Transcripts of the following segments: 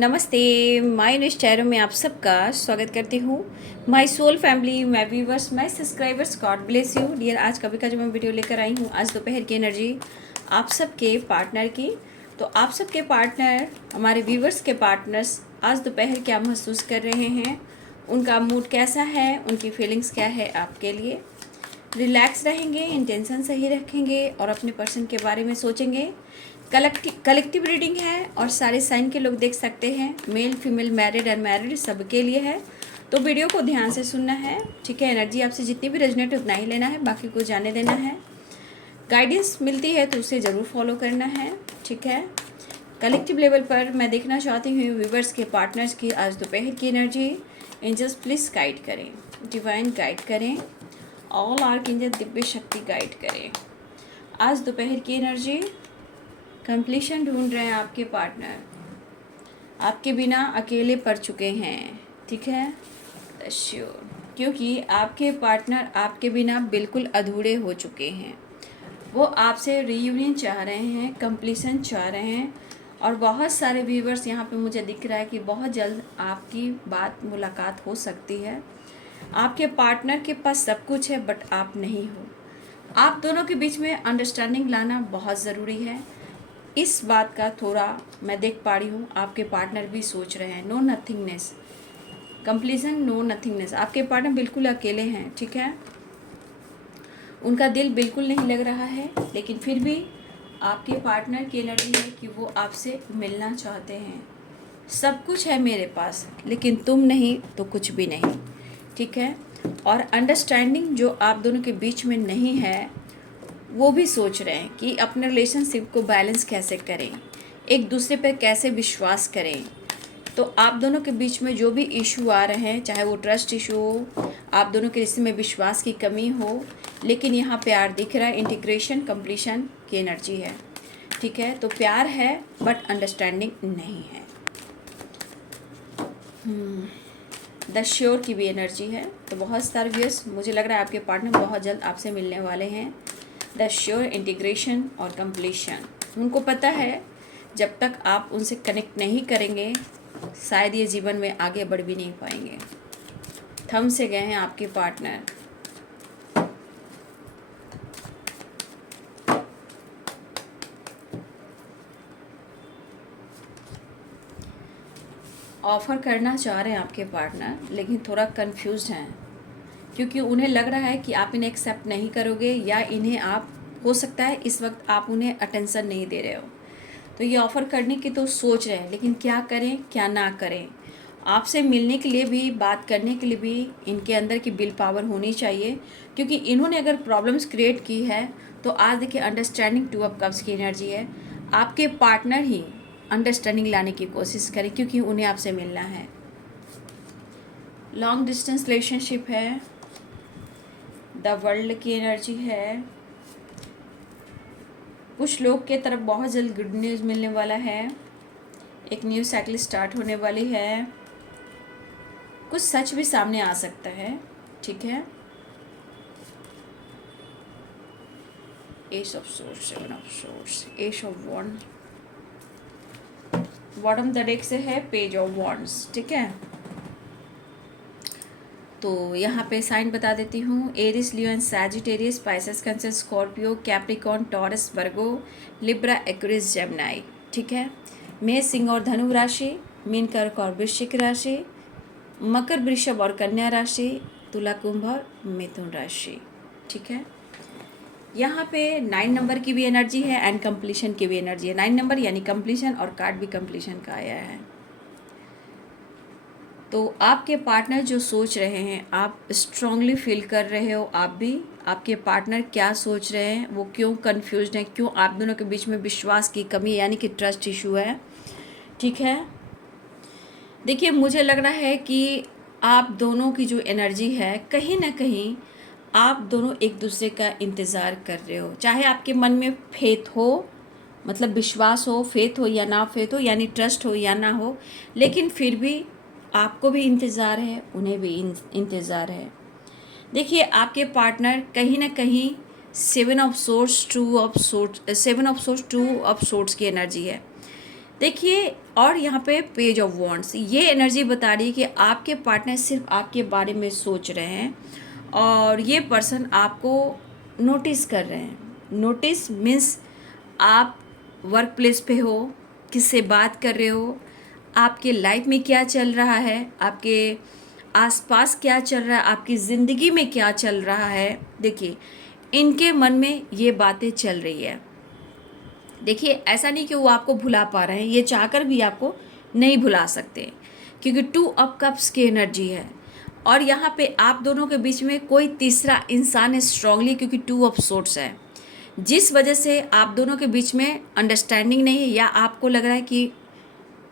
नमस्ते। My news channel में आप सबका स्वागत करती हूँ। My soul family, my viewers, my subscribers, God bless you dear. आज कभी का जो मैं वीडियो लेकर आई हूँ, आज दोपहर की एनर्जी आप सबके पार्टनर की। तो आप सबके पार्टनर, हमारे व्यूवर्स के पार्टनर्स आज दोपहर क्या महसूस कर रहे हैं, उनका मूड कैसा है, उनकी फीलिंग्स क्या है आपके लिए। रिलैक्स रहेंगे, इंटेंशन सही रखेंगे और अपने पर्सन के बारे में सोचेंगे। कलेक्टिव रीडिंग है और सारे साइन के लोग देख सकते हैं, मेल फीमेल मैरिड अनमैरिड सबके लिए है। तो वीडियो को ध्यान से सुनना है, ठीक है। एनर्जी आपसे जितनी भी रेजोनेट उतना ही लेना है, बाकी को जाने देना है। गाइडेंस मिलती है तो उसे ज़रूर फॉलो करना है, ठीक है। कलेक्टिव लेवल पर मैं देखना चाहती हूँ व्यूवर्स के पार्टनर्स की आज दोपहर की एनर्जी। एंजल्स प्लीज़ गाइड करें, डिवाइन गाइड करें, ऑल आर्कएंजल दिव्य शक्ति गाइड करें। आज दोपहर की एनर्जी कंप्लीशन ढूंढ रहे हैं आपके पार्टनर, आपके बिना अकेले पड़ चुके हैं, ठीक है। श्योर, क्योंकि आपके पार्टनर आपके बिना बिल्कुल अधूरे हो चुके हैं। वो आपसे रीयूनियन चाह रहे हैं, कंप्लीशन चाह रहे हैं। और बहुत सारे व्यूवर्स यहाँ पे मुझे दिख रहा है कि बहुत जल्द आपकी बात मुलाकात हो सकती है। आपके पार्टनर के पास सब कुछ है बट आप नहीं हो। आप दोनों के बीच में अंडरस्टैंडिंग लाना बहुत ज़रूरी है। इस बात का थोड़ा मैं देख पा रही हूँ, आपके पार्टनर भी सोच रहे हैं। No nothingness, completion, no nothingness. आपके पार्टनर बिल्कुल अकेले हैं, ठीक है। उनका दिल बिल्कुल नहीं लग रहा है, लेकिन फिर भी आपके पार्टनर की एनर्जी है कि वो आपसे मिलना चाहते हैं। सब कुछ है मेरे पास, लेकिन तुम नहीं तो कुछ भी नहीं, ठीक है। और अंडरस्टैंडिंग जो आप दोनों के बीच में नहीं है, वो भी सोच रहे हैं कि अपने रिलेशनशिप को बैलेंस कैसे करें, एक दूसरे पर कैसे विश्वास करें। तो आप दोनों के बीच में जो भी इशू आ रहे हैं, चाहे वो ट्रस्ट इशू हो, आप दोनों के रिश्ते में विश्वास की कमी हो, लेकिन यहाँ प्यार दिख रहा है। इंटीग्रेशन कंप्लीशन की एनर्जी है, ठीक है। तो प्यार है बट अंडरस्टैंडिंग नहीं है। द श्योर की भी एनर्जी है। तो बहुत सारे व्यूअर्स, मुझे लग रहा है आपके पार्टनर बहुत जल्द आपसे मिलने वाले हैं। द श्योर, इंटीग्रेशन और कंप्लीशन। उनको पता है जब तक आप उनसे कनेक्ट नहीं करेंगे, शायद ये जीवन में आगे बढ़ भी नहीं पाएंगे। थम से गए हैं आपके पार्टनर। ऑफ़र करना चाह रहे हैं आपके पार्टनर, लेकिन थोड़ा कंफ्यूज्ड हैं, क्योंकि उन्हें लग रहा है कि आप इन्हें एक्सेप्ट नहीं करोगे, या इन्हें आप, हो सकता है इस वक्त आप उन्हें अटेंशन नहीं दे रहे हो। तो ये ऑफ़र करने की तो सोच रहे हैं, लेकिन क्या करें क्या ना करें। आपसे मिलने के लिए भी, बात करने के लिए भी इनके अंदर की विल पावर होनी चाहिए, क्योंकि इन्होंने अगर प्रॉब्लम्स क्रिएट की है तो आज देखिए अंडरस्टैंडिंग टू ऑफ कप्स की एनर्जी है। आपके पार्टनर ही अंडरस्टैंडिंग लाने की कोशिश करें, क्योंकि उन्हें आपसे मिलना है। लॉन्ग डिस्टेंस रिलेशनशिप है। द वर्ल्ड की एनर्जी है। कुछ लोग के तरफ बहुत जल्द गुड न्यूज़ मिलने वाला है। एक न्यू साइकिल स्टार्ट होने वाली है। कुछ सच भी सामने आ सकता है, ठीक है। Ace of swords, seven of swords, ace of wands, bottom the deck से है पेज ऑफ वॉन्ड्स, ठीक है। तो यहाँ पे साइन बता देती हूँ। Aries, Leo and Sagittarius, Pisces, Cancer, Scorpio, Capricorn, Taurus, Virgo, Libra, Aquarius, Gemini, ठीक है। मेष, सिंह और धनु राशि, मीन, कर्क और वृश्चिक राशि, मकर, वृषभ और कन्या राशि, तुला, कुंभ और मिथुन राशि, ठीक है। यहाँ पे 9 नंबर की भी एनर्जी है एंड कंप्लीशन की भी एनर्जी है। 9 नंबर यानी कंप्लीशन, और कार्ड भी कंप्लीशन का आया है। तो आपके पार्टनर जो सोच रहे हैं, आप स्ट्रांगली फील कर रहे हो, आप भी। आपके पार्टनर क्या सोच रहे हैं, वो क्यों कंफ्यूज्ड हैं, क्यों आप दोनों के बीच में विश्वास की कमी यानी कि ट्रस्ट इशू है, ठीक है। देखिए, मुझे लग रहा है कि आप दोनों की जो एनर्जी है, कहीं ना कहीं आप दोनों एक दूसरे का इंतज़ार कर रहे हो। चाहे आपके मन में फेथ हो, मतलब विश्वास हो, फेथ हो या ना फेथ हो, यानी ट्रस्ट हो या ना हो, लेकिन फिर भी आपको भी इंतज़ार है, उन्हें भी इंतज़ार है। देखिए, आपके पार्टनर कहीं ना कहीं 7 of sorts, 2 of sorts, 7 of sorts, 2 of sorts की एनर्जी है। देखिए, और यहाँ पे पेज ऑफ वॉन्ड्स, ये एनर्जी बता रही है कि आपके पार्टनर सिर्फ आपके बारे में सोच रहे हैं और ये पर्सन आपको नोटिस कर रहे हैं। नोटिस मीन्स आप वर्क प्लेस पे हो, किससे बात कर रहे हो, आपके लाइफ में क्या चल रहा है, आपके आसपास क्या चल रहा है, आपकी ज़िंदगी में क्या चल रहा है। देखिए, इनके मन में ये बातें चल रही है। देखिए, ऐसा नहीं कि वो आपको भुला पा रहे हैं, ये चाहकर भी आपको नहीं भुला सकते, क्योंकि 2 ऑफ कप्स की एनर्जी है और यहाँ पे आप दोनों के बीच में कोई तीसरा इंसान है स्ट्रांगली, क्योंकि 2 ऑफ सोर्ड्स है, जिस वजह से आप दोनों के बीच में अंडरस्टैंडिंग नहीं है, या आपको लग रहा है कि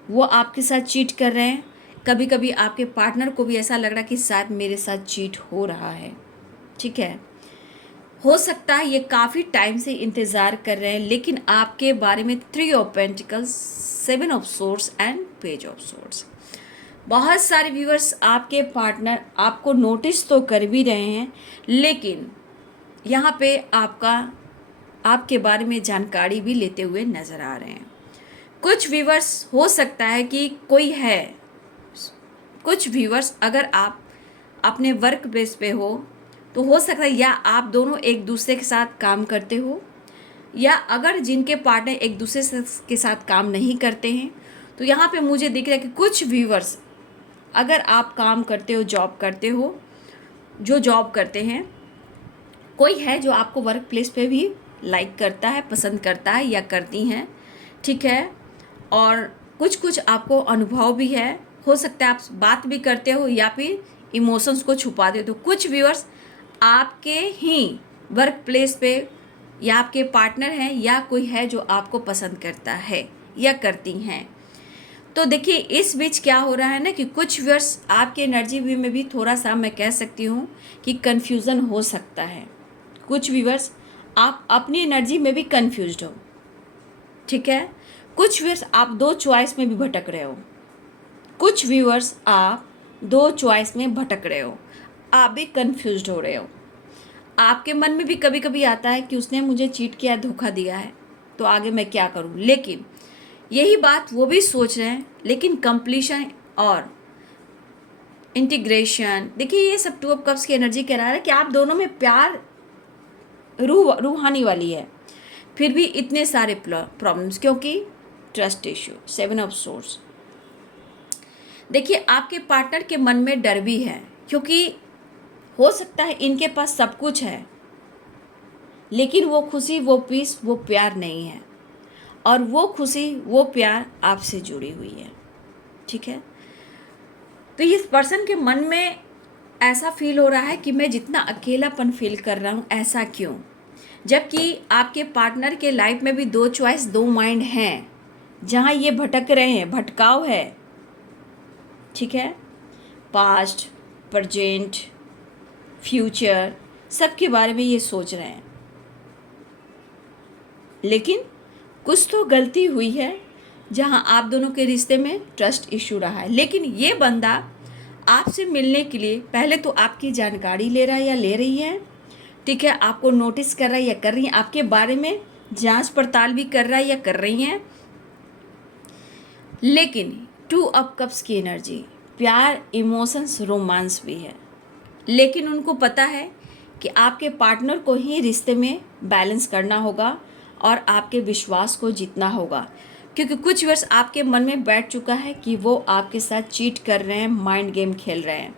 वो आपके साथ चीट कर रहे हैं। कभी कभी आपके पार्टनर को भी ऐसा लग रहा है कि शायद मेरे साथ चीट हो रहा है। ठीक है, हो सकता है ये काफ़ी टाइम से इंतज़ार कर रहे हैं, लेकिन आपके बारे में 3 of pentacles, 7 of swords and page of swords. बहुत सारे व्यूअर्स, आपके पार्टनर आपको नोटिस तो कर भी रहे हैं, लेकिन यहाँ पे आपके बारे में जानकारी भी लेते हुए नज़र आ रहे हैं। कुछ व्यूअर्स हो सकता है कि कोई है, कुछ व्यूअर्स अगर आप अपने वर्क प्लेस पे हो तो हो सकता है या आप दोनों एक दूसरे के साथ काम करते हो, या अगर जिनके पार्टनर एक दूसरे के साथ काम नहीं करते हैं तो यहाँ पे मुझे दिख रहा है कि कुछ व्यूअर्स, अगर आप काम करते हो, जॉब करते हो, जो जॉब करते हैं, कोई है जो आपको वर्क प्लेस पे भी लाइक करता है, पसंद करता है या करती हैं। ठीक है, और कुछ कुछ आपको अनुभव भी है, हो सकता है आप बात भी करते हो या फिर इमोशंस को छुपाते हो। तो कुछ व्यूअर्स आपके ही वर्क प्लेस पे या आपके पार्टनर हैं या कोई है जो आपको पसंद करता है या करती हैं। तो देखिए, इस बीच क्या हो रहा है ना कि कुछ व्यूअर्स आपके एनर्जी में भी थोड़ा सा, मैं कह सकती हूँ कि कन्फ्यूज़न हो सकता है। कुछ व्यूअर्स आप अपनी एनर्जी में भी कन्फ्यूज्ड हो। ठीक है, कुछ व्यूअर्स आप 2 चॉइस में भी भटक रहे हो। कुछ व्यूअर्स आप 2 चॉइस में भटक रहे हो, आप भी कन्फ्यूज्ड हो रहे हो। आपके मन में भी कभी कभी आता है कि उसने मुझे चीट किया, धोखा दिया है, तो आगे मैं क्या करूं। लेकिन यही बात वो भी सोच रहे हैं, लेकिन कंप्लीशन और इंटीग्रेशन, देखिए ये सब 2 ऑफ कप्स की एनर्जी कह रहा है कि आप दोनों में प्यार रूहानी वाली है, फिर भी इतने सारे प्रॉब्लम्स, क्योंकि ट्रस्ट इश्यू, 7 ऑफ सोर्ड्स। देखिए, आपके पार्टनर के मन में डर भी है, क्योंकि हो सकता है इनके पास सब कुछ है, लेकिन वो खुशी, वो पीस, वो प्यार नहीं है, और वो खुशी, वो प्यार आपसे जुड़ी हुई है। ठीक है, तो इस पर्सन के मन में ऐसा फील हो रहा है कि मैं जितना अकेलापन फील कर रहा हूँ, ऐसा क्यों, जबकि आपके पार्टनर के लाइफ में भी 2 चॉइस, 2 माइंड हैं, जहाँ ये भटक रहे हैं, भटकाव है। ठीक है, पास्ट, प्रेजेंट, फ्यूचर, सबके बारे में ये सोच रहे हैं, लेकिन कुछ तो गलती हुई है जहां आप दोनों के रिश्ते में ट्रस्ट इशू रहा है। लेकिन ये बंदा आपसे मिलने के लिए पहले तो आपकी जानकारी ले रहा है या ले रही है। ठीक है, आपको नोटिस कर रहा है या कर रही है, आपके बारे में जांच पड़ताल भी कर रहा है या कर रही हैं। लेकिन 2 ऑफ कप्स की एनर्जी, प्यार, इमोशंस, रोमांस भी है, लेकिन उनको पता है कि आपके पार्टनर को ही रिश्ते में बैलेंस करना होगा और आपके विश्वास को जीतना होगा, क्योंकि कुछ वर्ष आपके मन में बैठ चुका है कि वो आपके साथ चीट कर रहे हैं, माइंड गेम खेल रहे हैं,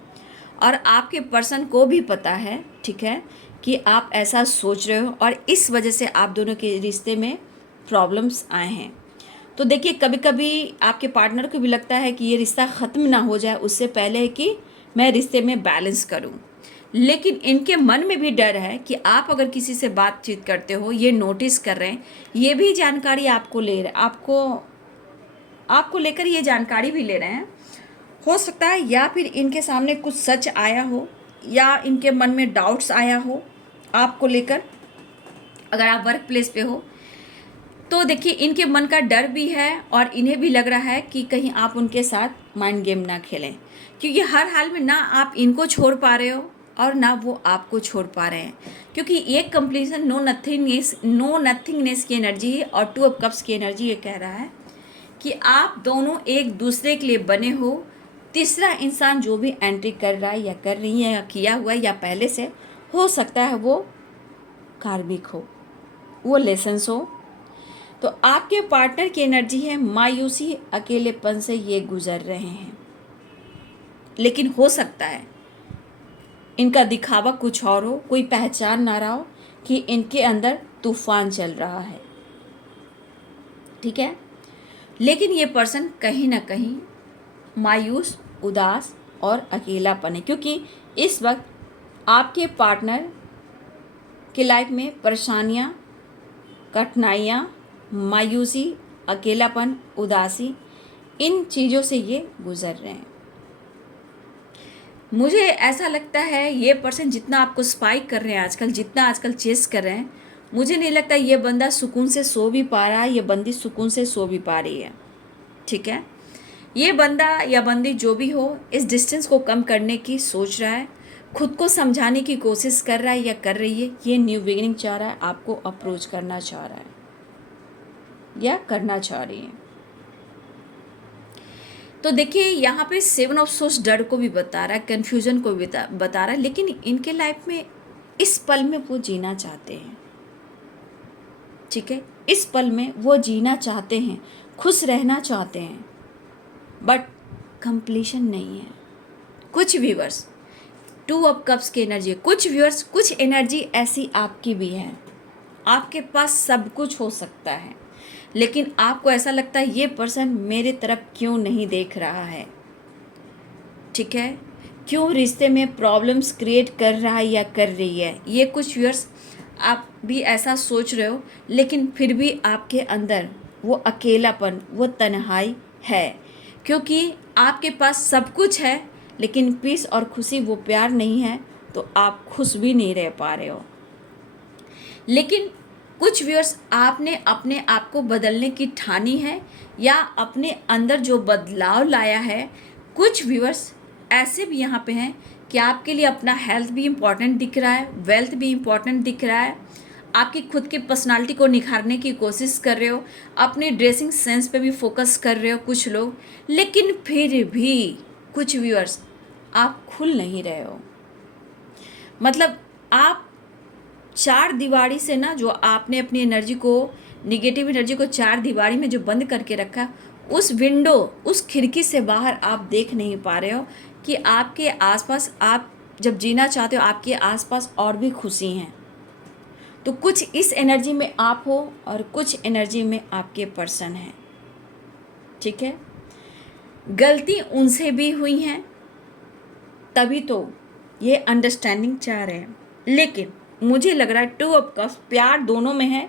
और आपके पर्सन को भी पता है, ठीक है, कि आप ऐसा सोच रहे हो और इस वजह से आप दोनों के रिश्ते में प्रॉब्लम्स आए हैं। तो देखिए, कभी कभी आपके पार्टनर को भी लगता है कि ये रिश्ता ख़त्म ना हो जाए उससे पहले कि मैं रिश्ते में बैलेंस करूं, लेकिन इनके मन में भी डर है कि आप अगर किसी से बातचीत करते हो, ये नोटिस कर रहे हैं, ये भी जानकारी आपको ले रहे, आपको लेकर ये जानकारी भी ले रहे हैं। हो सकता है या फिर इनके सामने कुछ सच आया हो या इनके मन में डाउट्स आया हो आपको लेकर, अगर आप वर्क प्लेस पे हो तो देखिए इनके मन का डर भी है और इन्हें भी लग रहा है कि कहीं आप उनके साथ माइंड गेम ना खेलें, क्योंकि हर हाल में ना आप इनको छोड़ पा रहे हो और ना वो आपको छोड़ पा रहे हैं, क्योंकि ये कंप्लीशन नो नथिंगनेस की एनर्जी है और 2 ऑफ कप्स की एनर्जी ये कह रहा है कि आप दोनों एक दूसरे के लिए बने हो। तीसरा इंसान जो भी एंट्री कर रहा है या कर रही है या किया हुआ है या पहले से, हो सकता है वो कार्मिक हो, वो लेसन्स हो। तो आपके पार्टनर की एनर्जी है मायूसी, अकेलेपन से ये गुजर रहे हैं। लेकिन हो सकता है इनका दिखावा कुछ और हो, कोई पहचान ना रहा हो कि इनके अंदर तूफान चल रहा है। ठीक है, लेकिन ये पर्सन कहीं ना कहीं मायूस, उदास और अकेलापन है, क्योंकि इस वक्त आपके पार्टनर की लाइफ में परेशानियाँ, कठिनाइयाँ, मायूसी, अकेलापन, उदासी, इन चीज़ों से ये गुजर रहे हैं। मुझे ऐसा लगता है ये पर्सन जितना आपको स्पाइक कर रहे हैं आजकल, जितना आजकल चेस कर रहे हैं, मुझे नहीं लगता ये बंदा सुकून से सो भी पा रहा है, ये बंदी सुकून से सो भी पा रही है। ठीक है, ये बंदा या बंदी जो भी हो, इस डिस्टेंस को कम करने की सोच रहा है, खुद को समझाने की कोशिश कर रहा है या कर रही है। ये न्यू बिगिनिंग चाह रहा है, आपको अप्रोच करना चाह रहा है या करना चाह रही है। तो देखिए यहाँ पे 7 ऑफ सोर्स डर को भी बता रहा है, कन्फ्यूजन को भी बता रहा है, लेकिन इनके लाइफ में इस पल में वो जीना चाहते हैं। ठीक है, इस पल में वो जीना चाहते हैं, खुश रहना चाहते हैं, बट कंप्लीशन नहीं है। कुछ व्यूअर्स 2 ऑफ कप्स की एनर्जी है, कुछ व्यूअर्स कुछ एनर्जी ऐसी आपकी भी है, आपके पास सब कुछ हो सकता है, लेकिन आपको ऐसा लगता है ये पर्सन मेरे तरफ क्यों नहीं देख रहा है। ठीक है, क्यों रिश्ते में प्रॉब्लम्स क्रिएट कर रहा है या कर रही है। ये कुछ व्यूअर्स आप भी ऐसा सोच रहे हो, लेकिन फिर भी आपके अंदर वो अकेलापन, वो तन्हाई है, क्योंकि आपके पास सब कुछ है लेकिन पीस और खुशी, वो प्यार नहीं है, तो आप खुश भी नहीं रह पा रहे हो। लेकिन कुछ व्यूअर्स आपने अपने आप को बदलने की ठानी है या अपने अंदर जो बदलाव लाया है। कुछ व्यूअर्स ऐसे भी यहाँ पे हैं कि आपके लिए अपना हेल्थ भी इम्पॉर्टेंट दिख रहा है, वेल्थ भी इम्पॉर्टेंट दिख रहा है, आपकी खुद की पर्सनालिटी को निखारने की कोशिश कर रहे हो, अपने ड्रेसिंग सेंस पे भी फोकस कर रहे हो कुछ लोग, लेकिन फिर भी कुछ व्यूअर्स आप खुल नहीं रहे हो। मतलब आप 4 दीवारी से ना, जो आपने अपनी एनर्जी को, निगेटिव एनर्जी को 4 दीवारी में जो बंद करके रखा, उस विंडो, उस खिड़की से बाहर आप देख नहीं पा रहे हो कि आपके आसपास, आप जब जीना चाहते हो, आपके आसपास और भी खुशी हैं। तो कुछ इस एनर्जी में आप हो और कुछ एनर्जी में आपके पर्सन हैं। ठीक है, गलती उनसे भी हुई हैं, तभी तो ये अंडरस्टैंडिंग चाह रहे हैं। लेकिन मुझे लग रहा है 2 ऑफ कप्स, प्यार दोनों में है,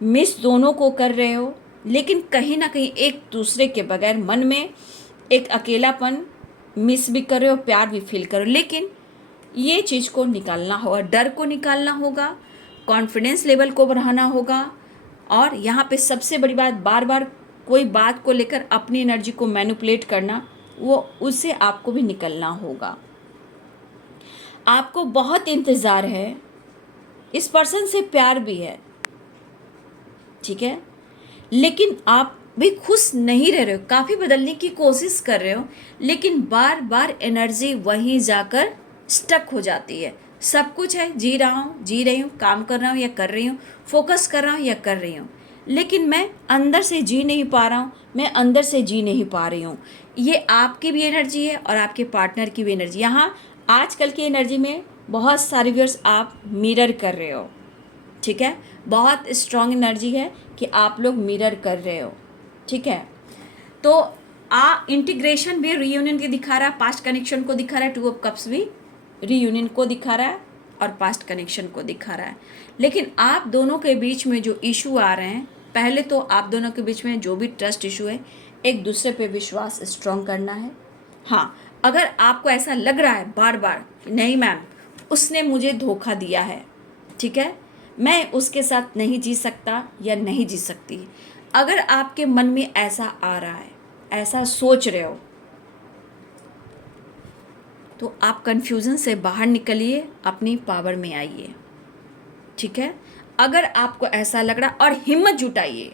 मिस दोनों को कर रहे हो, लेकिन कहीं ना कहीं एक दूसरे के बगैर मन में एक अकेलापन, मिस भी कर रहे हो, प्यार भी फील करो। लेकिन ये चीज़ को निकालना होगा, डर को निकालना होगा, कॉन्फिडेंस लेवल को बढ़ाना होगा। और यहाँ पे सबसे बड़ी बात, बार बार कोई बात को लेकर अपनी एनर्जी को मैनिपुलेट करना, वो उससे आपको भी निकलना होगा। आपको बहुत इंतज़ार है, इस पर्सन से प्यार भी है, ठीक है, लेकिन आप भी खुश नहीं रह रहे हो, काफ़ी बदलने की कोशिश कर रहे हो, लेकिन बार बार एनर्जी वहीं जाकर स्टक हो जाती है। सब कुछ है, जी रहा हूँ, जी रही हूँ, काम कर रहा हूँ या कर रही हूँ, फोकस कर रहा हूँ या कर रही हूँ, लेकिन मैं अंदर से जी नहीं पा रहा हूँ, मैं अंदर से जी नहीं पा रही हूँ। ये आपकी भी एनर्जी है और आपके पार्टनर की भी एनर्जी। यहाँ आजकल की एनर्जी में बहुत सारे व्यूअर्स आप मिरर कर रहे हो। ठीक है, बहुत स्ट्रॉन्ग एनर्जी है कि आप लोग मिरर कर रहे हो। ठीक है, तो इंटीग्रेशन भी रीयूनियन की दिखा रहा है, पास्ट कनेक्शन को दिखा रहा है, 2 ऑफ कप्स भी रीयूनियन को दिखा रहा है और पास्ट कनेक्शन को दिखा रहा है। लेकिन आप दोनों के बीच में जो इशू आ रहे हैं, पहले तो आप दोनों के बीच में जो भी ट्रस्ट इशू है, एक दूसरे पे विश्वास स्ट्रॉन्ग करना है। हाँ, अगर आपको ऐसा लग रहा है बार बार, नहीं मैम उसने मुझे धोखा दिया है, ठीक है, मैं उसके साथ नहीं जी सकता या नहीं जी सकती, अगर आपके मन में ऐसा आ रहा है, ऐसा सोच रहे हो, तो आप कन्फ्यूज़न से बाहर निकलिए, अपनी पावर में आइए। ठीक है, अगर आपको ऐसा लग रहा, और हिम्मत जुटाइए,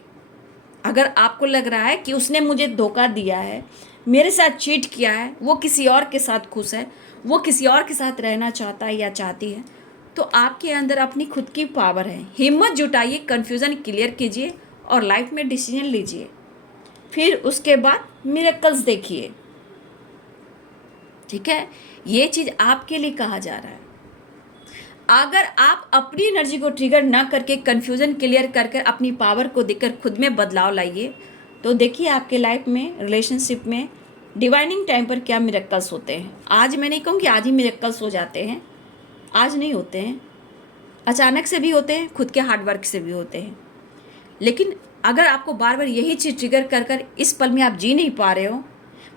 अगर आपको लग रहा है कि उसने मुझे धोखा दिया है, मेरे साथ चीट किया है, वो किसी और के साथ खुश है, वो किसी और के साथ रहना चाहता है या चाहती है, तो आपके अंदर अपनी खुद की पावर है। हिम्मत जुटाइए, कन्फ्यूज़न क्लियर कीजिए और लाइफ में डिसीजन लीजिए। फिर उसके बाद मिरेकल्स देखिए। ठीक है, ये चीज़ आपके लिए कहा जा रहा है। अगर आप अपनी एनर्जी को ट्रिगर ना करके कन्फ्यूज़न क्लियर कर कर अपनी पावर को देखकर खुद में बदलाव लाइए, तो देखिए आपके लाइफ में, रिलेशनशिप में डिवाइनिंग टाइम पर क्या मिरेकल्स होते हैं। आज मैं नहीं कहूँगी आज ही मिरेकल्स हो जाते हैं, आज नहीं होते हैं, अचानक से भी होते हैं, खुद के हार्डवर्क से भी होते हैं। लेकिन अगर आपको बार बार यही चीज़ ट्रिगर कर कर इस पल में आप जी नहीं पा रहे हो,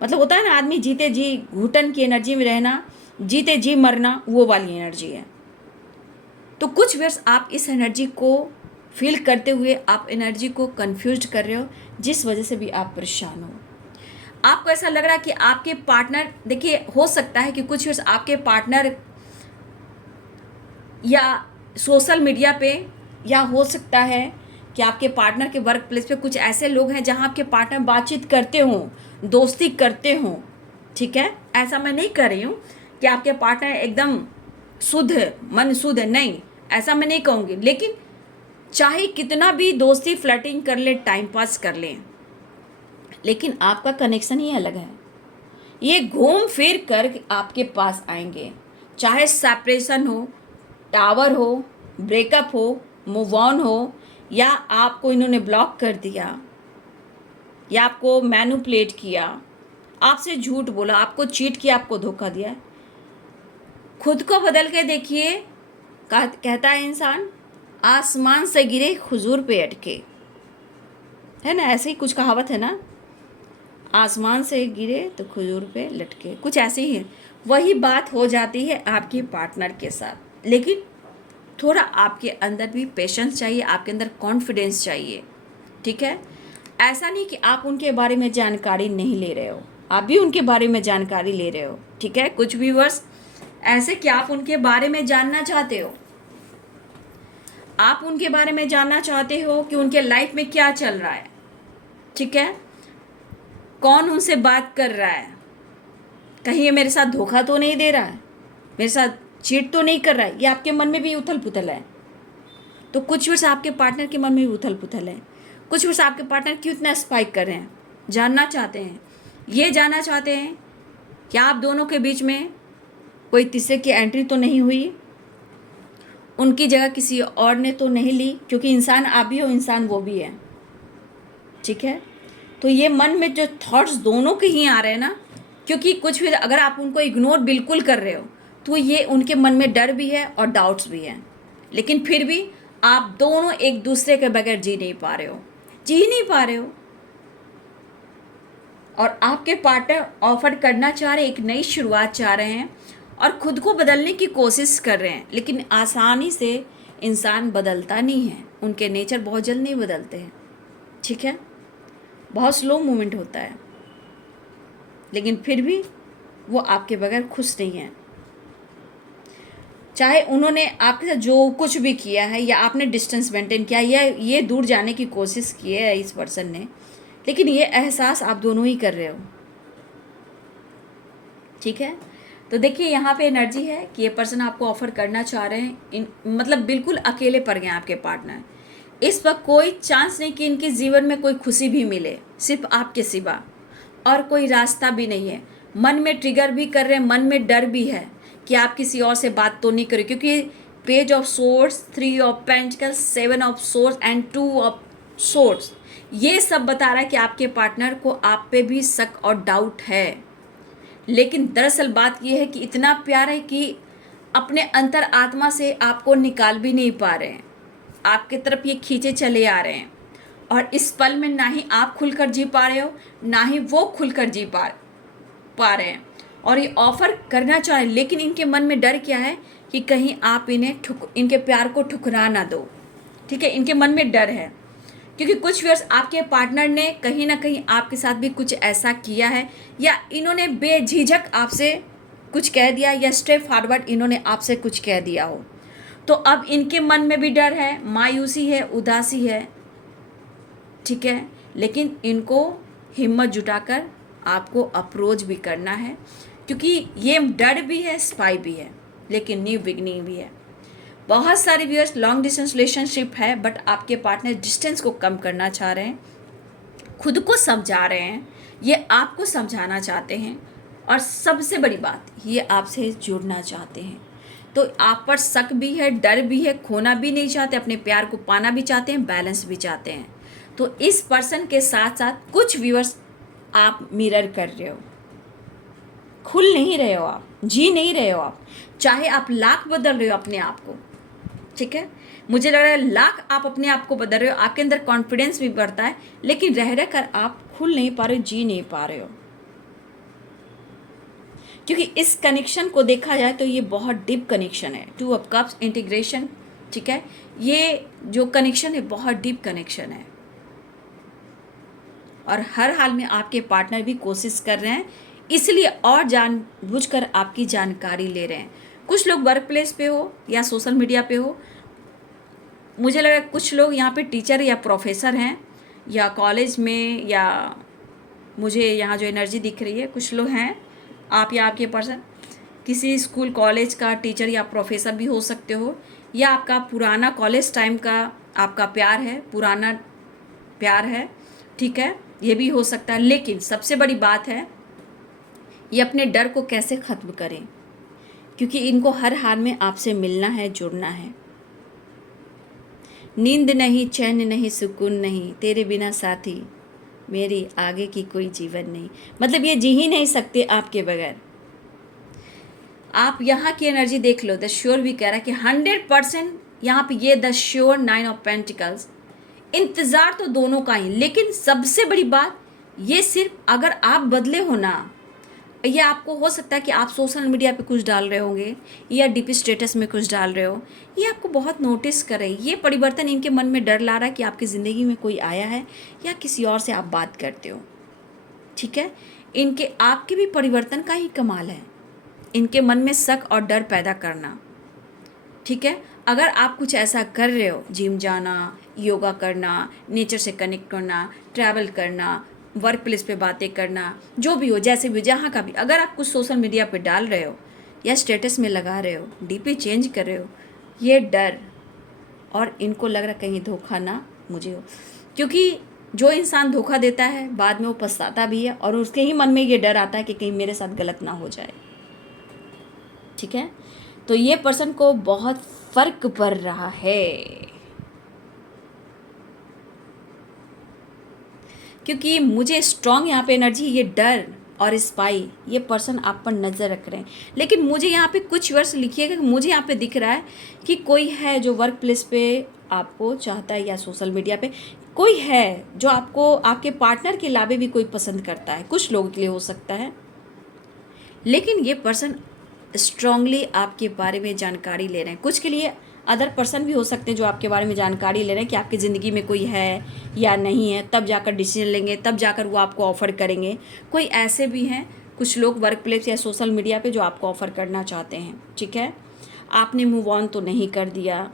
मतलब होता है ना आदमी जीते जी घुटन की एनर्जी में रहना, जीते जी मरना, वो वाली एनर्जी है। तो कुछ वर्ष आप इस एनर्जी को फील करते हुए आप एनर्जी को कंफ्यूज कर रहे हो, जिस वजह से भी आप परेशान हो। आपको ऐसा लग रहा है कि आपके पार्टनर, देखिए हो सकता है कि कुछ वर्ष आपके पार्टनर या सोशल मीडिया पे, या हो सकता है कि आपके पार्टनर के वर्क प्लेस पे कुछ ऐसे लोग हैं जहां आपके पार्टनर बातचीत करते हों, दोस्ती करते हों। ठीक है, ऐसा मैं नहीं कर रही हूँ कि आपके पार्टनर एकदम शुद्ध है, मन शुद्ध है, नहीं, ऐसा मैं नहीं कहूँगी। लेकिन चाहे कितना भी दोस्ती फ्लर्टिंग कर ले, टाइम पास कर लें, लेकिन आपका कनेक्शन ही अलग है। ये घूम फिर कर आपके पास आएंगे, चाहे सेपरेशन हो, टावर हो, ब्रेकअप हो, मूव ऑन हो, या आपको इन्होंने ब्लॉक कर दिया, या आपको मैनिपुलेट किया, आपसे झूठ बोला, आपको चीट किया, आपको धोखा दिया। खुद को बदल के देखिए। कहता है इंसान, आसमान से गिरे हुजूर पे अटके, है ना, ऐसे ही कुछ कहावत है ना, आसमान से गिरे तो हुजूर पे लटके, कुछ ऐसे ही है। वही बात हो जाती है आपके पार्टनर के साथ। लेकिन थोड़ा आपके अंदर भी पेशेंस चाहिए, आपके अंदर कॉन्फिडेंस चाहिए। ठीक है, ऐसा नहीं कि आप उनके बारे में जानकारी नहीं ले रहे हो, आप भी उनके बारे में जानकारी ले रहे हो। ठीक है, कुछ व्यूअर्स ऐसे कि आप उनके बारे में जानना चाहते हो, आप उनके बारे में जानना चाहते हो कि उनके लाइफ में क्या चल रहा है। ठीक है, कौन उनसे बात कर रहा है, कहीं ये मेरे साथ धोखा तो नहीं दे रहा है, मेरे साथ चीट तो नहीं कर रहा है। ये आपके मन में भी उथल पुथल है। तो कुछ वर्ष आपके पार्टनर के मन में भी उथल पुथल है। कुछ वर्ष आपके पार्टनर क्यों इतना स्पाइक कर रहे हैं, जानना चाहते हैं। ये जानना चाहते हैं कि आप दोनों के बीच में कोई तीसरे की एंट्री तो नहीं हुई, उनकी जगह किसी और ने तो नहीं ली, क्योंकि इंसान आप भी हो, इंसान वो भी है। ठीक है, तो ये मन में जो थॉट्स दोनों के ही आ रहे हैं ना, क्योंकि कुछ भी अगर आप उनको इग्नोर बिल्कुल कर रहे हो, तो ये उनके मन में डर भी है और डाउट्स भी हैं। लेकिन फिर भी आप दोनों एक दूसरे के बगैर जी नहीं पा रहे हो, जी नहीं पा रहे हो। और आपके पार्टनर ऑफर करना चाह रहे, एक नई शुरुआत चाह रहे हैं और खुद को बदलने की कोशिश कर रहे हैं। लेकिन आसानी से इंसान बदलता नहीं है, उनके नेचर बहुत जल्द नहीं बदलते हैं। ठीक है, बहुत स्लो मूवमेंट होता है। लेकिन फिर भी वो आपके बगैर खुश नहीं है। चाहे उन्होंने आपके साथ जो कुछ भी किया है, या आपने डिस्टेंस मेंटेन किया, या ये दूर जाने की कोशिश की है इस पर्सन ने, लेकिन ये एहसास आप दोनों ही कर रहे हो। ठीक है, तो देखिए यहाँ पे एनर्जी है कि ये पर्सन आपको ऑफर करना चाह रहे हैं। मतलब बिल्कुल अकेले पड़ गए आपके पार्टनर। इस वक्त कोई चांस नहीं कि इनके जीवन में कोई खुशी भी मिले, सिर्फ आपके सिवा, और कोई रास्ता भी नहीं है। मन में ट्रिगर भी कर रहे हैं, मन में डर भी है कि आप किसी और से बात तो नहीं करें, क्योंकि page of swords, 3 of pentacles, 7 of swords and 2 of swords, ये सब बता रहा है कि आपके पार्टनर को आप पे भी शक और डाउट है। लेकिन दरअसल बात यह है कि इतना प्यार है कि अपने अंतर आत्मा से आपको निकाल भी नहीं पा रहे हैं, आपके तरफ ये खींचे चले आ रहे हैं। और इस पल में ना ही आप खुलकर जी पा रहे हो, ना ही वो खुलकर जी पा रहे हैं। और ये ऑफर करना चाहे, लेकिन इनके मन में डर क्या है कि कहीं आप इनके प्यार को ठुकरा ना दो। ठीक है, इनके मन में डर है, क्योंकि कुछ वर्ष आपके पार्टनर ने कहीं ना कहीं आपके साथ भी कुछ ऐसा किया है, या इन्होंने बेझिझक आपसे कुछ कह दिया, या स्ट्रेट फॉरवर्ड इन्होंने आपसे कुछ कह दिया हो। तो अब इनके मन में भी डर है, मायूसी है, उदासी है। ठीक है, लेकिन इनको हिम्मत जुटाकर आपको अप्रोच भी करना है, क्योंकि ये डर भी है, स्पाई भी है, लेकिन न्यू बिगनिंग भी है। बहुत सारे व्यूअर्स लॉन्ग डिस्टेंस रिलेशनशिप है, बट आपके पार्टनर डिस्टेंस को कम करना चाह रहे हैं, खुद को समझा रहे हैं, ये आपको समझाना चाहते हैं, और सबसे बड़ी बात ये आपसे जुड़ना चाहते हैं। तो आप पर शक भी है, डर भी है, खोना भी नहीं चाहते, अपने प्यार को पाना भी चाहते हैं, बैलेंस भी चाहते हैं। तो इस पर्सन के साथ साथ कुछ व्यूअर्स आप मिरर कर रहे हो, खुल नहीं रहे हो, आप जी नहीं रहे हो, आप चाहे आप लाख बदल रहे हो अपने आप को, ठीक है। मुझे लग रहा है लाख आप अपने आप को बदल रहे हो, आपके अंदर कॉन्फिडेंस भी बढ़ता है, लेकिन रह कर आप खुल नहीं पा रहे हो, जी नहीं पा रहे हो। क्योंकि इस कनेक्शन को देखा जाए तो ये बहुत डीप कनेक्शन है, 2 ऑफ कप्स इंटीग्रेशन, ठीक है। ये जो कनेक्शन है बहुत डीप कनेक्शन है, और हर हाल में आपके पार्टनर भी कोशिश कर रहे हैं, इसलिए और जानबूझकर आपकी जानकारी ले रहे हैं। कुछ लोग वर्क प्लेस पे हो या सोशल मीडिया पे हो, मुझे लग रहा है कुछ लोग यहाँ पे टीचर या प्रोफेसर हैं, या कॉलेज में, या मुझे यहाँ जो एनर्जी दिख रही है कुछ लोग हैं, आप या आपके पर्सन किसी स्कूल कॉलेज का टीचर या प्रोफेसर भी हो सकते हो, या आपका पुराना कॉलेज टाइम का आपका प्यार है, पुराना प्यार है, ठीक है, ये भी हो सकता है। लेकिन सबसे बड़ी बात है ये अपने डर को कैसे ख़त्म करें, क्योंकि इनको हर हाल में आपसे मिलना है, जुड़ना है। नींद नहीं, चैन नहीं, सुकून नहीं, तेरे बिना साथी मेरी आगे की कोई जीवन नहीं, मतलब ये जी ही नहीं सकते आपके बगैर। आप यहाँ की एनर्जी देख लो, द श्योर भी कह रहा है कि 100% यहाँ पे ये द श्योर 9 ऑफ पेंटिकल्स, इंतज़ार तो दोनों का ही, लेकिन सबसे बड़ी बात ये सिर्फ अगर आप बदले हो ना, ये आपको हो सकता है कि आप सोशल मीडिया पे कुछ डाल रहे होंगे या डीपी स्टेटस में कुछ डाल रहे हो, ये आपको बहुत नोटिस करे, ये परिवर्तन इनके मन में डर ला रहा है कि आपकी ज़िंदगी में कोई आया है या किसी और से आप बात करते हो, ठीक है। इनके आपके भी परिवर्तन का ही कमाल है, इनके मन में शक और डर पैदा करना, ठीक है। अगर आप कुछ ऐसा कर रहे हो, जिम जाना, योगा करना, नेचर से कनेक्ट करना, ट्रैवल करना, वर्क प्लेस पे बातें करना, जो भी हो, जैसे भी, जहाँ का भी, अगर आप कुछ सोशल मीडिया पे डाल रहे हो या स्टेटस में लगा रहे हो, डीपी चेंज कर रहे हो, ये डर, और इनको लग रहा कहीं धोखा ना मुझे हो, क्योंकि जो इंसान धोखा देता है बाद में वो पछताता भी है, और उसके ही मन में ये डर आता है कि कहीं मेरे साथ गलत ना हो जाए, ठीक है। तो ये पर्सन को बहुत फर्क पड़ रहा है, क्योंकि मुझे स्ट्रॉन्ग यहाँ पे एनर्जी, ये डर और स्पाई, ये पर्सन आप पर नज़र रख रहे हैं। लेकिन मुझे यहाँ पे कुछ वर्ड्स लिखिएगा कि मुझे यहाँ पे दिख रहा है कि कोई है जो वर्क प्लेस पे आपको चाहता है, या सोशल मीडिया पे कोई है जो आपको आपके पार्टनर के अलावा भी कोई पसंद करता है, कुछ लोगों के लिए हो सकता है। लेकिन ये पर्सन स्ट्रांगली आपके बारे में जानकारी ले रहे हैं, कुछ के लिए अदर पर्सन भी हो सकते हैं जो आपके बारे में जानकारी ले रहे हैं कि आपकी ज़िंदगी में कोई है या नहीं है, तब जाकर डिसीजन लेंगे, तब जाकर वो आपको ऑफ़र करेंगे। कोई ऐसे भी हैं कुछ लोग वर्क प्लेस या सोशल मीडिया पे जो आपको ऑफ़र करना चाहते हैं, ठीक है। आपने मूव ऑन तो नहीं कर दिया,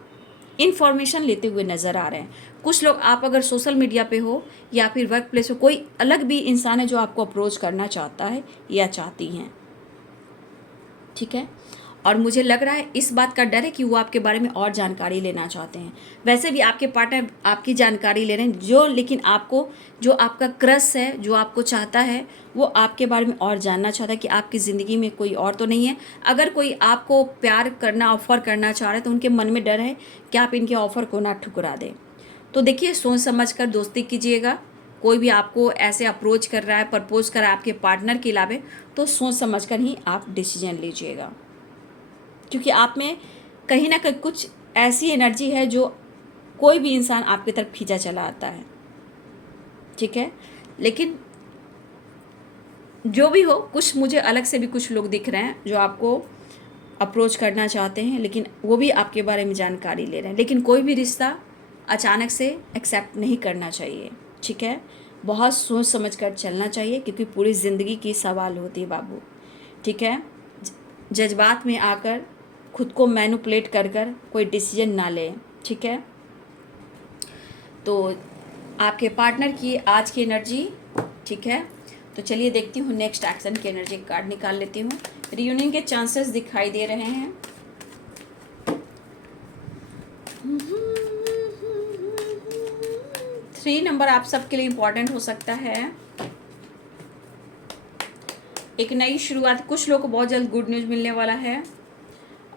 इन्फॉर्मेशन लेते हुए नज़र आ रहे हैं कुछ लोग। आप अगर सोशल मीडिया पे हो या फिर वर्क प्लेस हो, कोई अलग भी इंसान है जो आपको अप्रोच करना चाहता है या चाहती हैं, ठीक है। और मुझे लग रहा है इस बात का डर है कि वो आपके बारे में और जानकारी लेना चाहते हैं। वैसे भी आपके पार्टनर आपकी जानकारी ले रहे हैं, जो लेकिन आपको, जो आपका क्रश है, जो आपको चाहता है, वो आपके बारे में और जानना चाहता है कि आपकी ज़िंदगी में कोई और तो नहीं है। अगर कोई आपको प्यार करना, ऑफ़र करना चाह रहा है, तो उनके मन में डर है कि आप इनके ऑफ़र को ना ठुकरा दें। तो देखिए, सोच समझ कर दोस्ती कीजिएगा। कोई भी आपको ऐसे अप्रोच कर रहा है, प्रपोज कर रहा है आपके पार्टनर के अलावा, तो सोच समझ कर ही आप डिसीजन लीजिएगा, क्योंकि आप में कहीं ना कहीं कुछ ऐसी एनर्जी है जो कोई भी इंसान आपकी तरफ खींचा चला आता है, ठीक है। लेकिन जो भी हो, कुछ मुझे अलग से भी कुछ लोग दिख रहे हैं जो आपको अप्रोच करना चाहते हैं, लेकिन वो भी आपके बारे में जानकारी ले रहे हैं। लेकिन कोई भी रिश्ता अचानक से एक्सेप्ट नहीं करना चाहिए, ठीक है। बहुत सोच समझ कर चलना चाहिए, क्योंकि पूरी ज़िंदगी की सवाल होती है बाबू, ठीक है। जज्बात में आकर खुद को मैनिपुलेट कर कर कोई डिसीजन ना ले, ठीक है। तो आपके पार्टनर की आज की एनर्जी, ठीक है। तो चलिए देखती हूँ नेक्स्ट एक्शन की एनर्जी कार्ड निकाल लेती हूँ। रियूनियन के चांसेस दिखाई दे रहे हैं। थ्री नंबर आप सबके लिए इम्पोर्टेंट हो सकता है। एक नई शुरुआत, कुछ लोगों को बहुत जल्द गुड न्यूज़ मिलने वाला है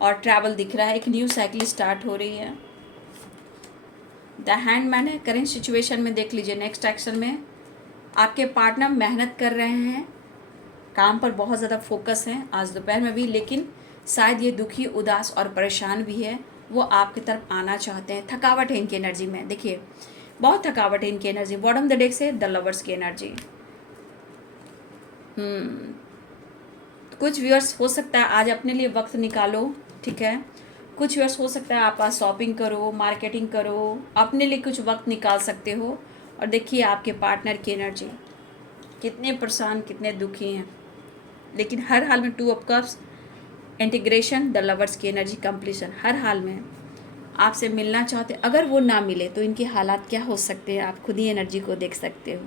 और ट्रैवल दिख रहा है, एक न्यू साइकिल स्टार्ट हो रही है। द हैंडमैन है। करेंट सिचुएशन में देख लीजिए, नेक्स्ट एक्शन में आपके पार्टनर मेहनत कर रहे हैं, काम पर बहुत ज़्यादा फोकस है आज दोपहर में भी, लेकिन शायद ये दुखी, उदास और परेशान भी है। वो आपकी तरफ आना चाहते हैं। थकावट है इनकी एनर्जी में, देखिए बहुत थकावट है इनकी एनर्जी। बॉटम द डेक से द लवर्स की एनर्जी। कुछ व्यूअर्स हो सकता है आज अपने लिए वक्त निकालो, ठीक है। कुछ व्यूअर्स हो सकता है आप आज शॉपिंग करो, मार्केटिंग करो, अपने लिए कुछ वक्त निकाल सकते हो। और देखिए आपके पार्टनर की एनर्जी, कितने परेशान, कितने दुखी हैं, लेकिन हर हाल में two of cups, integration, the lovers की एनर्जी, कंप्लीशन। हर हाल में आपसे मिलना चाहते, अगर वो ना मिले तो इनके हालात क्या हो सकते हैं, आप खुद ही एनर्जी को देख सकते हो।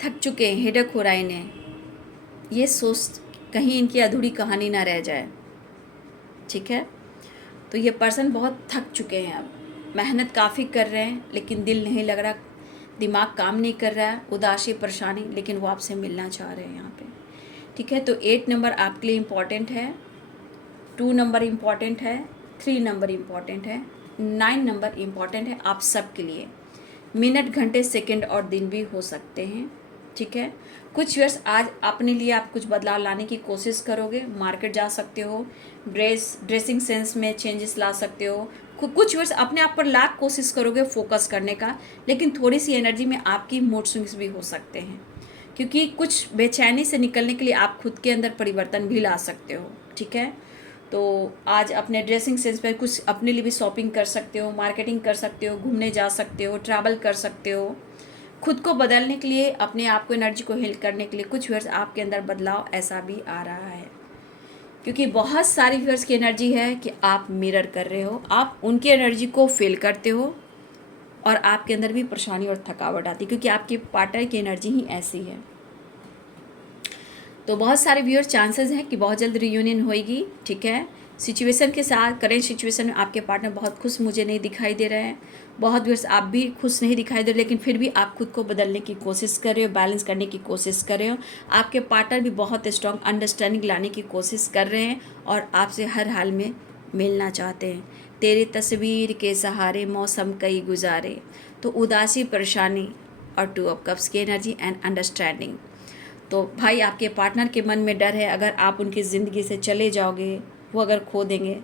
थक चुके हैं, हेडेक हो रहा है इन्हें, ये सोच कहीं इनकी अधूरी कहानी ना रह जाए, ठीक है। तो ये पर्सन बहुत थक चुके हैं, अब मेहनत काफ़ी कर रहे हैं लेकिन दिल नहीं लग रहा, दिमाग काम नहीं कर रहा है, उदासी, परेशानी, लेकिन वो आपसे मिलना चाह रहे हैं यहाँ पे, ठीक है। तो 8 नंबर आपके लिए इम्पॉर्टेंट है, 2 नंबर इम्पॉर्टेंट है, 3 नंबर इम्पॉर्टेंट है, 9 नंबर इम्पॉर्टेंट है आप सब के लिए। मिनट, घंटे, सेकंड और दिन भी हो सकते हैं, ठीक है। कुछ व्यूअर्स आज अपने लिए आप कुछ बदलाव लाने की कोशिश करोगे, मार्केट जा सकते हो, ड्रेसिंग सेंस में चेंजेस ला सकते हो। कुछ व्यूअर्स अपने आप पर लाख कोशिश करोगे फोकस करने का, लेकिन थोड़ी सी एनर्जी में आपकी मूड स्विंग्स भी हो सकते हैं, क्योंकि कुछ बेचैनी से निकलने के लिए आप खुद के अंदर परिवर्तन भी ला सकते हो, ठीक है। तो आज अपने ड्रेसिंग सेंस पर कुछ अपने लिए भी शॉपिंग कर सकते हो, मार्केटिंग कर सकते हो, घूमने जा सकते हो, ट्रैवल कर सकते हो। खुद को बदलने के लिए, अपने आप को, एनर्जी को हील करने के लिए कुछ व्यूअर्स आपके अंदर बदलाव ऐसा भी आ रहा है, क्योंकि बहुत सारी व्यूअर्स की एनर्जी है कि आप मिरर कर रहे हो, आप उनकी एनर्जी को फील करते हो और आपके अंदर भी परेशानी और थकावट आती है, क्योंकि आपके पार्टनर की एनर्जी ही ऐसी है। तो बहुत सारे व्यूअर्स चांसेस हैं कि बहुत जल्द रियूनियन होएगी, ठीक है। सिचुएशन के साथ, करेंट सिचुएशन में आपके पार्टनर बहुत खुश मुझे नहीं दिखाई दे रहे हैं, बहुत व्यूअर्स आप भी खुश नहीं दिखाई दे रहे, लेकिन फिर भी आप खुद को बदलने की कोशिश कर रहे हो, बैलेंस करने की कोशिश कर रहे हो। आपके पार्टनर भी बहुत स्ट्रॉन्ग अंडरस्टैंडिंग लाने की कोशिश कर रहे हैं और आपसे हर हाल में मिलना चाहते हैं। तेरे तस्वीर के सहारे मौसम कई गुजारे, तो उदासी, परेशानी और 2 ऑफ कप्स की एनर्जी एंड अंडरस्टैंडिंग। तो भाई आपके पार्टनर के मन में डर है, अगर आप उनकी ज़िंदगी से चले जाओगे, वो अगर खो देंगे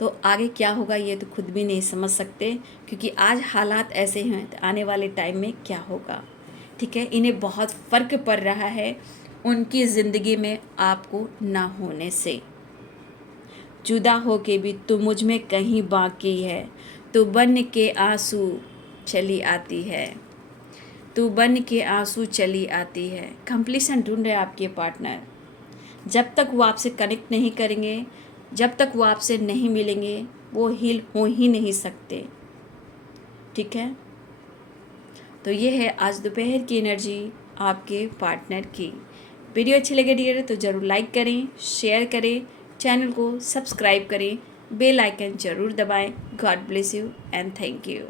तो आगे क्या होगा ये तो खुद भी नहीं समझ सकते, क्योंकि आज हालात ऐसे हैं तो आने वाले टाइम में क्या होगा, ठीक है। इन्हें बहुत फ़र्क पड़ रहा है उनकी ज़िंदगी में आपको ना होने से। जुदा हो के भी तू मुझ में कहीं बाकी है, तू बन के आंसू चली आती है, तू बन के आंसू चली आती है। कंप्लीशन ढूंढ रहे आपके पार्टनर, जब तक वो आपसे कनेक्ट नहीं करेंगे, जब तक वो आपसे नहीं मिलेंगे, वो हील हो ही नहीं सकते, ठीक है। तो ये है आज दोपहर की एनर्जी आपके पार्टनर की। वीडियो अच्छी लगे डियर तो ज़रूर लाइक करें, शेयर करें, चैनल को सब्सक्राइब करें, बेल आइकन ज़रूर दबाएं। God bless you and thank you.